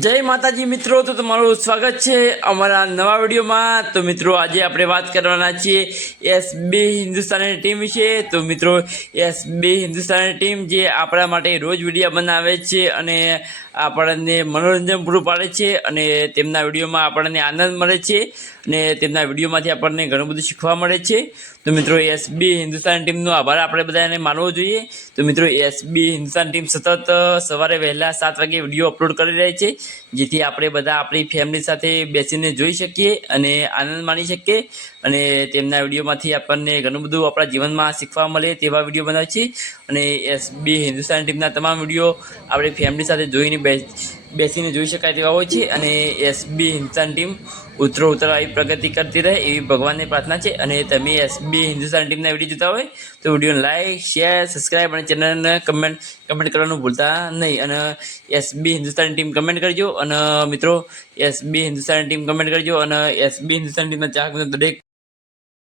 જય માતાજી મિત્રો, તો તમારું સ્વાગત છે અમારા નવા વિડીયોમાં. તો મિત્રો, આજે આપણે વાત કરવાના છીએ એસબી હિન્દુસ્તાની ટીમ વિશે. તો મિત્રો એસબી હિન્દુસ્તાની ટીમ જે આપણા માટે રોજ વીડિયો બનાવે છે અને આપણને મનોરંજન પૂરું પાડે છે અને તેમના વિડીયોમાં આપણને આનંદ મળે છે અને તેમના વિડીયોમાંથી આપણને ઘણું બધું શીખવા મળે છે. તો મિત્રો એસબી હિન્દુસ્તાન ટીમનો આભાર આપણે બધાને માનવો જોઈએ. તો મિત્રો એસબી હિન્દુસ્તાન ટીમ સતત સવારે વહેલા સાત વાગે વીડિયો અપલોડ કરી રહી છે. જેથી આપણે બધા આપણી ફેમિલી સાથે બેસીને જોઈ શકીએ અને આનંદ માણી શકીએ અને તેમના વિડીયોમાંથી આપણને ઘણું બધું આપણા જીવનમાં શીખવા મળે તેવા વીડિયો બનાવે છે અને એસબી હિન્દુસ્તાન ટીમના તમામ વીડિયો આપણે ફેમિલી સાથે જોઈને બેસ બેસીને જોઈ શકાય તેવા હોય છે અને એસબી હિન્દુસ્તાન ટીમ ઉતરો ઉતરો આવી પ્રગતિ કરતી રહે એવી ભગવાનની પ્રાર્થના છે. અને તમે એસબી હિન્દુસ્તાન ટીમના વીડિયો જોતા હોય તો વિડીયોને લાઈક શેર સબસ્ક્રાઈબ અને ચેનલને કમેન્ટ કમેન્ટ કરવાનું ભૂલતા નહીં. અને એસબી હિન્દુસ્તાન ટીમ કમેન્ટ કરજો. અને મિત્રો એસબી હિન્દુસ્તાન ટીમ કમેન્ટ કરજો. અને એસબી હિન્દુસ્તાન ટીમના ચાહક દરેક